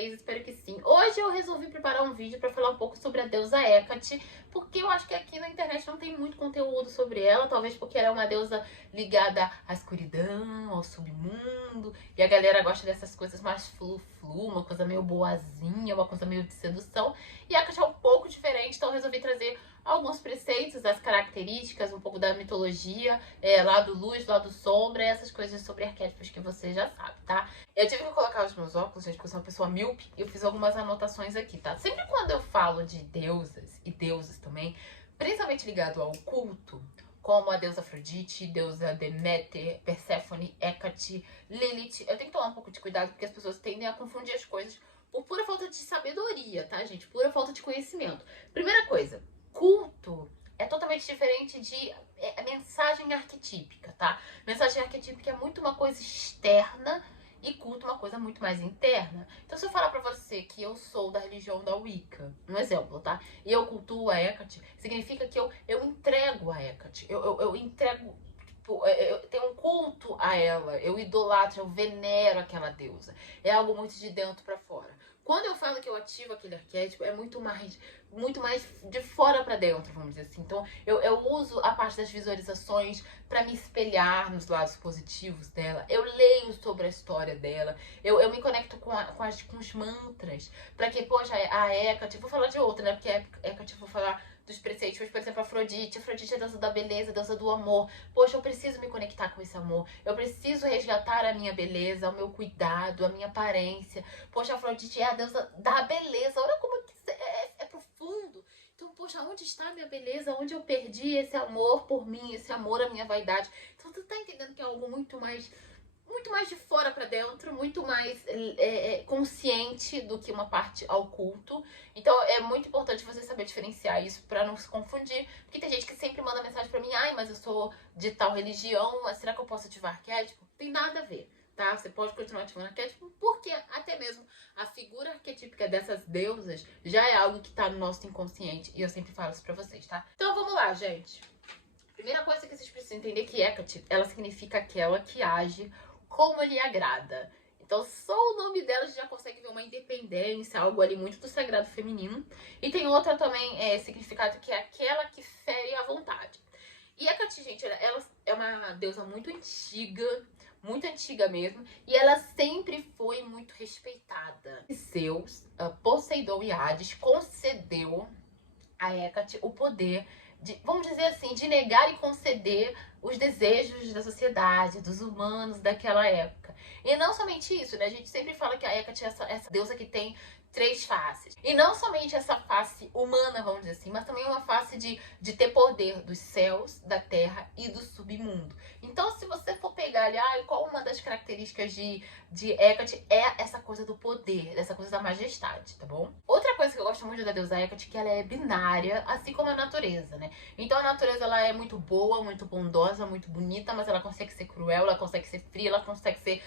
vocês? Espero que sim. Hoje eu resolvi preparar um vídeo para falar um pouco sobre a deusa Hecate, porque eu acho que aqui na internet não tem muito conteúdo sobre ela, talvez porque ela é uma deusa ligada à escuridão, ao submundo, e a galera gosta dessas coisas mais flu-flu, uma coisa meio boazinha, uma coisa meio de sedução, e a Hecate é um pouco diferente, então eu resolvi trazer alguns preceitos, as características, um pouco da mitologia, lado luz, lado sombra, essas coisas sobre arquétipos que você já sabe, tá? Eu tive que colocar os meus óculos, gente, porque eu sou uma pessoa míope, e eu fiz algumas anotações aqui, tá? Sempre quando eu falo de deusas e deuses também, principalmente ligado ao culto, como a deusa Afrodite, deusa Deméter, Perséfone, Hecate, Lilith, eu tenho que tomar um pouco de cuidado porque as pessoas tendem a confundir as coisas por pura falta de sabedoria, tá, gente? Pura falta de conhecimento. Primeira coisa, culto é totalmente diferente de mensagem arquetípica, tá? Mensagem arquetípica é muito uma coisa externa e culto uma coisa muito mais interna. Então, se eu falar pra você que eu sou da religião da Wicca, um exemplo, tá? E eu cultuo a Hecate, significa que eu entrego a Hecate. Eu entrego, tipo, eu tenho um culto a ela, eu idolatro, eu venero aquela deusa. É algo muito de dentro pra fora. Quando eu falo que eu ativo aquele arquétipo, é muito mais de fora pra dentro, vamos dizer assim. Então, eu uso a parte das visualizações pra me espelhar nos lados positivos dela. Eu leio sobre a história dela. Eu me conecto com os mantras. Pra que, poxa, a Hecate... Vou falar de outra, né? Porque a Hecate, vou falar dos preceitos. Por exemplo, a Afrodite. A Afrodite é a deusa da beleza, a deusa do amor. Poxa, eu preciso me conectar com esse amor. Eu preciso resgatar a minha beleza, o meu cuidado, a minha aparência. Poxa, a Afrodite é a deusa da beleza. Olha como é profundo. Então, poxa, onde está a minha beleza? Onde eu perdi esse amor por mim, esse amor à minha vaidade? Então, tu tá entendendo que é algo muito mais de fora pra dentro, muito mais consciente do que uma parte ao culto. Então é muito importante você saber diferenciar isso pra não se confundir, porque tem gente que sempre manda mensagem pra mim: ai, mas eu sou de tal religião, mas será que eu posso ativar arquétipo? Tem nada a ver, tá? Você pode continuar ativando arquétipo, porque até mesmo a figura arquetípica dessas deusas já é algo que tá no nosso inconsciente, e eu sempre falo isso pra vocês, tá? Então vamos lá, gente. Primeira coisa que vocês precisam entender é que Hecate, ela significa aquela que age como lhe agrada. Então, só o nome dela a gente já consegue ver uma independência, algo ali muito do sagrado feminino. E tem outra também significado que é aquela que fere à vontade. E Hecate, gente, ela é uma deusa muito antiga mesmo, e ela sempre foi muito respeitada. Zeus, Poseidon e Hades concedeu a Hecate o poder de, vamos dizer assim, de negar e conceder os desejos da sociedade, dos humanos daquela época. E não somente isso, né? A gente sempre fala que a Hecate é essa deusa que tem três faces. E não somente essa face humana, vamos dizer assim, mas também uma face de ter poder dos céus, da terra e do submundo. Então, se você for pegar ali, qual uma das características de Hecate é essa coisa do poder, essa coisa da majestade, tá bom? Outra coisa que eu gosto muito da deusa Hecate é que ela é binária, assim como a natureza, né? Então a natureza, ela é muito boa, muito bondosa, muito bonita, mas ela consegue ser cruel, ela consegue ser fria, ela consegue ser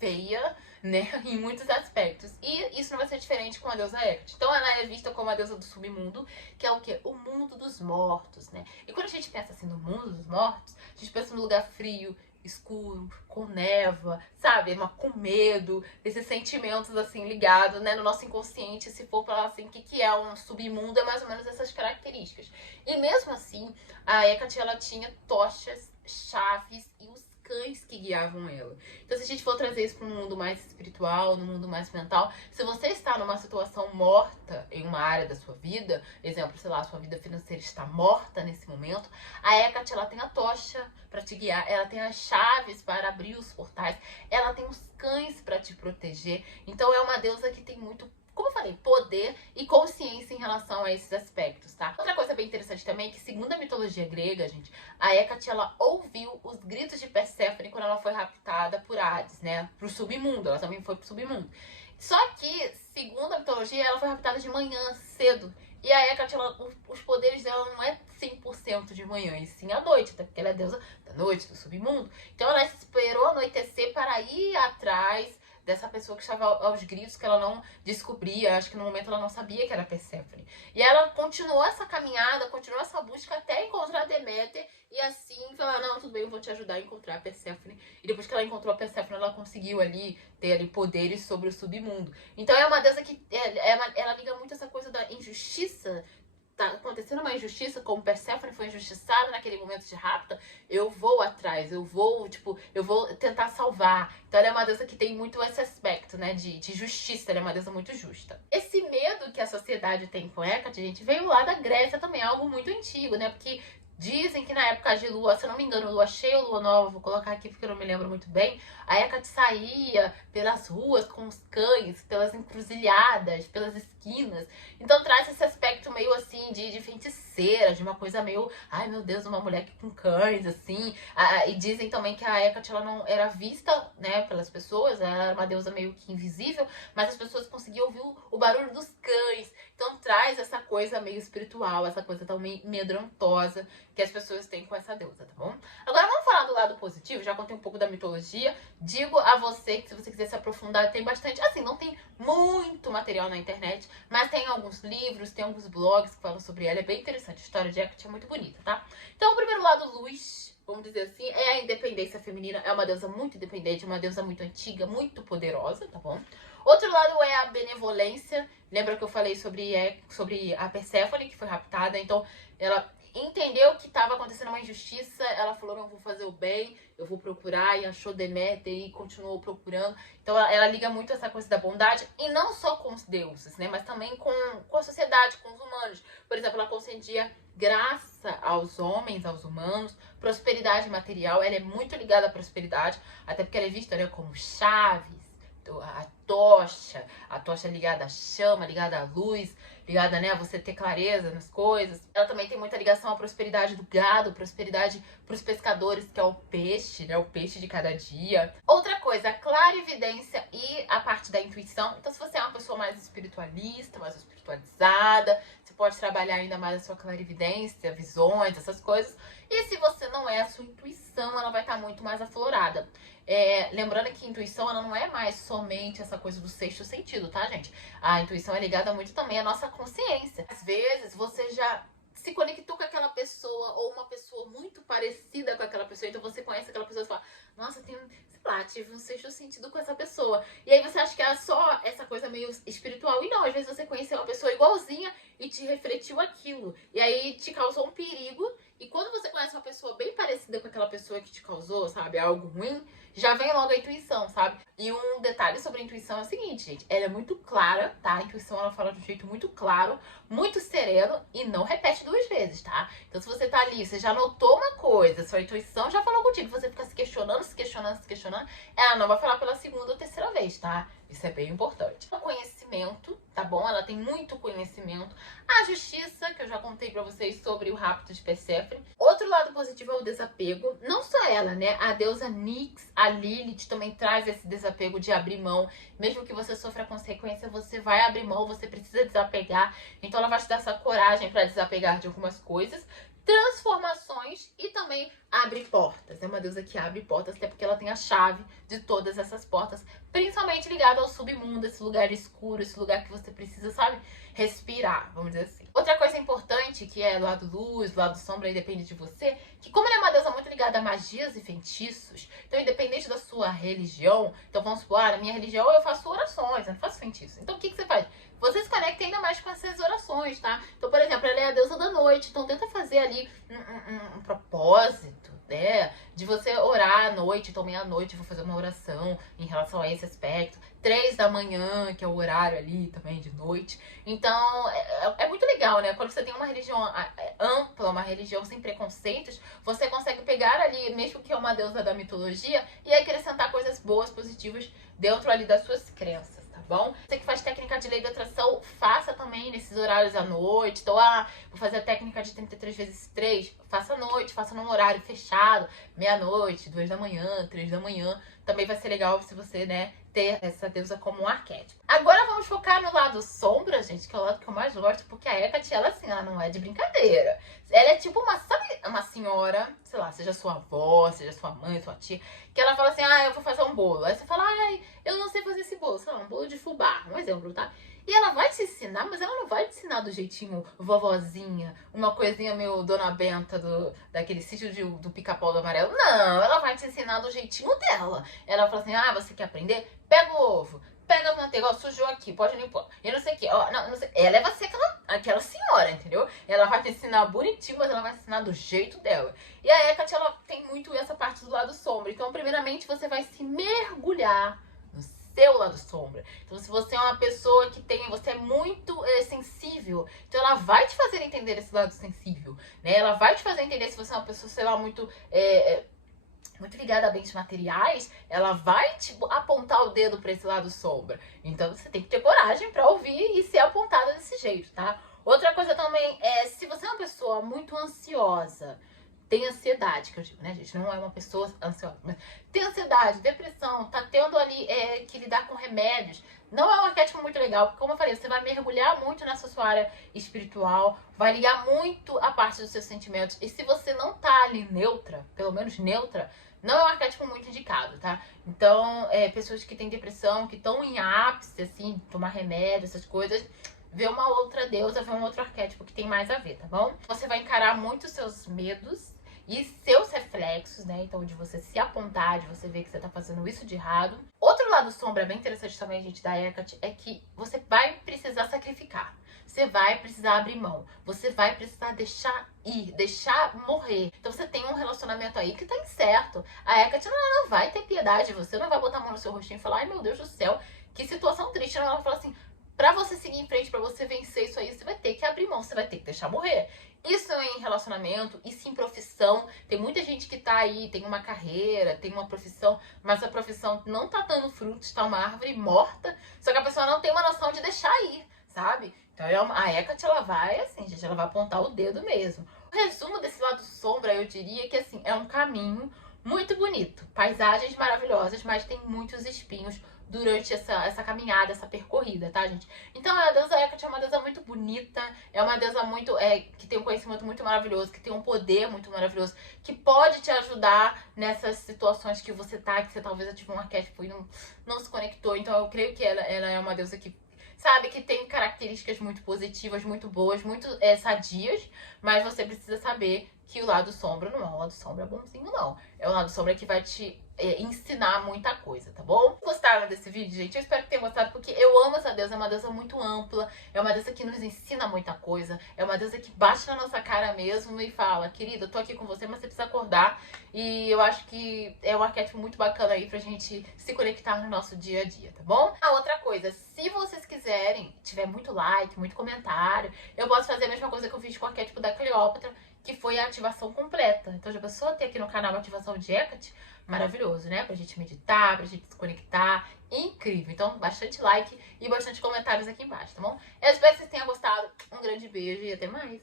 feia, né, em muitos aspectos. E isso não vai ser diferente com a deusa Hecate. Então ela é vista como a deusa do submundo, que é o quê? O mundo dos mortos, né? E quando a gente pensa assim no mundo dos mortos, a gente pensa num lugar frio, escuro, com névoa, sabe? Com medo, esses sentimentos assim ligados, né, no nosso inconsciente. Se for falar assim, o que é um submundo, é mais ou menos essas características. E mesmo assim, a Hecate, ela tinha tochas, chaves e os cães que guiavam ela. Então, se a gente for trazer isso para um mundo mais espiritual, no mundo mais mental, se você está numa situação morta em uma área da sua vida, exemplo, sei lá, a sua vida financeira está morta nesse momento, a Hecate, ela tem a tocha para te guiar, ela tem as chaves para abrir os portais, ela tem os cães para te proteger. Então, é uma deusa que tem muito, como eu falei, poder e consciência em relação a esses aspectos, tá? Outra coisa bem interessante também é que, segundo a mitologia grega, gente, a Hecate, ela ouviu os gritos de Perséfone quando ela foi raptada por Hades, né? Pro submundo, ela também foi pro submundo. Só que, segundo a mitologia, ela foi raptada de manhã, cedo. E a Hecate, os poderes dela não é 100% de manhã, e sim à noite, até porque ela é deusa da noite, do submundo. Então ela esperou anoitecer para ir atrás dessa pessoa que estava aos gritos, que ela não descobria, acho que no momento ela não sabia que era Perséfone. E ela continuou essa caminhada, continuou essa busca até encontrar Deméter, e assim falar, não, tudo bem, eu vou te ajudar a encontrar a Perséfone. E depois que ela encontrou a Perséfone, ela conseguiu ali ter ali poderes sobre o submundo. Então é uma deusa que ela liga muito essa coisa da injustiça. Tá acontecendo uma injustiça, como Perséfone foi injustiçada naquele momento de rapta, eu vou atrás, eu vou tentar salvar. Então ela é uma deusa que tem muito esse aspecto, né, de justiça, ela é uma deusa muito justa. Esse medo que a sociedade tem com Hecate, gente, veio lá da Grécia também, algo muito antigo, né, porque dizem que na época de lua, se eu não me engano, lua cheia ou lua nova, vou colocar aqui porque eu não me lembro muito bem, a Hecate saía pelas ruas com os cães, pelas encruzilhadas, pelas esquinas. Então traz esse aspecto meio assim de feiticeira, de uma coisa meio, ai meu Deus, uma mulher com cães, assim. E dizem também que a Hecate, ela não era vista, né, pelas pessoas, ela era uma deusa meio que invisível, mas as pessoas conseguiam ouvir o barulho dos cães. Então traz essa coisa meio espiritual, essa coisa também medrontosa que as pessoas têm com essa deusa, tá bom? Agora vamos falar do lado positivo, já contei um pouco da mitologia. Digo a você que se você quiser se aprofundar, tem bastante, assim, não tem muito material na internet, mas tem alguns livros, tem alguns blogs que falam sobre ela, é bem interessante, a história de Hecate é muito bonita, tá? Então o primeiro lado, luz, vamos dizer assim, é a independência feminina, é uma deusa muito independente, uma deusa muito antiga, muito poderosa, tá bom? Outro lado é a benevolência, lembra que eu falei sobre a Perséfone, que foi raptada, então ela entendeu que estava acontecendo uma injustiça, ela falou, não, vou fazer o bem, eu vou procurar, e achou Deméter e continuou procurando. Então ela liga muito essa coisa da bondade, e não só com os deuses, né, mas também com a sociedade, com os humanos. Por exemplo, ela concedia graça aos homens, aos humanos, prosperidade material, ela é muito ligada à prosperidade, até porque ela é vista, né, como chaves, a tocha ligada à chama, ligada à luz, ligada, né, a você ter clareza nas coisas. Ela também tem muita ligação à prosperidade do gado, prosperidade para os pescadores, que é o peixe, né, o peixe de cada dia. Outra coisa, a clarividência e a parte da intuição. Então, se você é uma pessoa mais espiritualista, mais espiritualizada, você pode trabalhar ainda mais a sua clarividência, visões, essas coisas. E se você não é, a sua intuição, ela vai estar muito mais aflorada. Lembrando que a intuição, ela não é mais somente essa coisa do sexto sentido, tá, gente? A intuição é ligada muito também à nossa consciência. Às vezes, você já se conectou com aquela pessoa, ou uma pessoa muito parecida com aquela pessoa, então você conhece aquela pessoa e fala, nossa, sei lá, tive um sexto sentido com essa pessoa. E aí você acha que é só essa coisa meio espiritual. E não, às vezes você conheceu uma pessoa igualzinha e te refletiu aquilo. E aí te causou um perigo. E quando você conhece uma pessoa bem parecida com aquela pessoa que te causou, sabe, algo ruim, já vem logo a intuição, sabe? E um detalhe sobre a intuição é o seguinte, gente, ela é muito clara, tá? A intuição, ela fala de um jeito muito claro, muito sereno e não repete duas vezes, tá? Então, se você tá ali, você já notou uma coisa, sua intuição já falou contigo, você fica se questionando, ela não vai falar pela segunda ou terceira vez, tá? Isso é bem importante. O conhecimento, tá bom? Ela tem muito conhecimento. A justiça, que eu já contei pra vocês sobre o rapto de Perséfone. Outro lado positivo é o desapego. Não só ela, né? A deusa Nyx, a Lilith, também traz esse desapego de abrir mão. Mesmo que você sofra consequência, você vai abrir mão, você precisa desapegar. Então ela vai te dar essa coragem pra desapegar de algumas coisas. Transformações e também abre portas. É uma deusa que abre portas, até porque ela tem a chave de todas essas portas, principalmente ligada ao submundo, esse lugar escuro, esse lugar que você precisa, sabe, respirar, vamos dizer assim. Outra coisa importante, que é lado luz, lado sombra, e depende de você, que como ela é uma deusa muito ligada a magias e feitiços, então independente da sua religião, então vamos supor, na minha religião eu faço orações, eu não faço feitiços. Então o que você faz? Você se conecta ainda mais com essas orações, tá? Então, por exemplo, ela é a deusa da noite, então tenta fazer ali um propósito, né? De você orar à noite, então meia-noite eu vou fazer uma oração em relação a esse aspecto. 3 da manhã, que é o horário ali também de noite. Então, é muito legal, né? Quando você tem uma religião ampla, uma religião sem preconceitos, você consegue pegar ali, mesmo que é uma deusa da mitologia, e acrescentar coisas boas, positivas dentro ali das suas crenças. Tá bom? Você que faz técnica de lei da atração, faça também nesses horários à noite. Então, vou fazer a técnica de 33 vezes 3, faça à noite, faça num horário fechado, meia-noite, 2 da manhã, 3 da manhã. também vai ser legal se você, né, ter essa deusa como um arquétipo. Agora vamos focar no lado sombra, gente, que é o lado que eu mais gosto, porque a Hecate, ela assim, ela não é de brincadeira. Ela é tipo uma, sabe, uma senhora, sei lá, seja sua avó, seja sua mãe, sua tia, que ela fala assim, eu vou fazer um bolo. Aí você fala, eu não sei fazer esse bolo, sei lá, um bolo de fubá, um exemplo, tá? E ela vai te ensinar, mas ela não vai te ensinar do jeitinho vovozinha, uma coisinha meio Dona Benta daquele sítio do Pica-Pau do Amarelo. Não, ela vai te ensinar do jeitinho dela. Ela fala assim, você quer aprender? Pega o ovo, pega o manteiga, sujou aqui, pode limpar. E não sei o que, não sei. Ela vai ser aquela senhora, entendeu? Ela vai te ensinar bonitinho, mas ela vai te ensinar do jeito dela. E a Hecate, ela tem muito essa parte do lado sombra. Então, primeiramente, você vai se mergulhar seu lado sombra. Então, se você é uma pessoa que você é muito sensível, então ela vai te fazer entender esse lado sensível, né? Ela vai te fazer entender se você é uma pessoa, sei lá, muito ligada a bens materiais, ela vai te apontar o dedo para esse lado sombra. Então, você tem que ter coragem para ouvir e ser apontada desse jeito, tá? Outra coisa também é, se você é uma pessoa muito ansiosa, tem ansiedade, que eu digo, né, gente? Não é uma pessoa ansiosa, mas tem ansiedade, depressão, tá tendo ali que lidar com remédios. Não é um arquétipo muito legal, porque como eu falei, você vai mergulhar muito nessa sua área espiritual, vai ligar muito a parte dos seus sentimentos. E se você não tá ali neutra, pelo menos neutra, não é um arquétipo muito indicado, tá? Então, pessoas que têm depressão, que estão em ápice, assim, tomar remédio, essas coisas, vê uma outra deusa, vê um outro arquétipo que tem mais a ver, tá bom? Você vai encarar muito os seus medos e seus reflexos, né? Então, de você se apontar, de você ver que você tá fazendo isso de errado. Outro lado sombra bem interessante também, gente, da Hecate, é que você vai precisar sacrificar. Você vai precisar abrir mão. Você vai precisar deixar ir, deixar morrer. Então, você tem um relacionamento aí que tá incerto. A Hecate não vai ter piedade. Você não vai botar a mão no seu rostinho e falar, ai meu Deus do céu, que situação triste. Ela vai falar assim, pra você seguir em frente, pra você vencer isso aí, você vai ter que abrir mão, você vai ter que deixar morrer. Isso em relacionamento, isso em profissão. Tem muita gente que tá aí, tem uma carreira, tem uma profissão, mas a profissão não tá dando frutos, tá uma árvore morta, só que a pessoa não tem uma noção de deixar ir, sabe? Então a Hecate, ela vai assim, gente, ela vai apontar o dedo mesmo. O resumo desse lado sombra, eu diria que assim, é um caminho muito bonito, paisagens maravilhosas, mas tem muitos espinhos durante essa caminhada, essa percorrida, tá, gente? Então, a deusa Hecate é uma deusa muito bonita, é uma deusa muito que tem um conhecimento muito maravilhoso, que tem um poder muito maravilhoso, que pode te ajudar nessas situações que você tá, que você talvez ativou um arquétipo e não se conectou. Então, eu creio que ela é uma deusa que, sabe, que tem características muito positivas, muito boas, muito sadias, mas você precisa saber que o lado sombra não é o lado sombra bonzinho, não. É o lado sombra que vai te ensinar muita coisa, tá bom? Gostaram desse vídeo, gente? Eu espero que tenham gostado, porque eu amo essa deusa, é uma deusa muito ampla, é uma deusa que nos ensina muita coisa, é uma deusa que bate na nossa cara mesmo e fala, querida, eu tô aqui com você, mas você precisa acordar. E eu acho que é um arquétipo muito bacana aí pra gente se conectar no nosso dia a dia, tá bom? Outra coisa, se vocês quiserem, tiver muito like, muito comentário, eu posso fazer a mesma coisa que eu fiz com o arquétipo da Cleópatra, que foi a ativação completa. Então, já pensou ter aqui no canal a ativação de Hecate? Maravilhoso, né? Pra gente meditar, pra gente se conectar. Incrível. Então, bastante like e bastante comentários aqui embaixo, tá bom? Eu espero que vocês tenham gostado. Um grande beijo e até mais.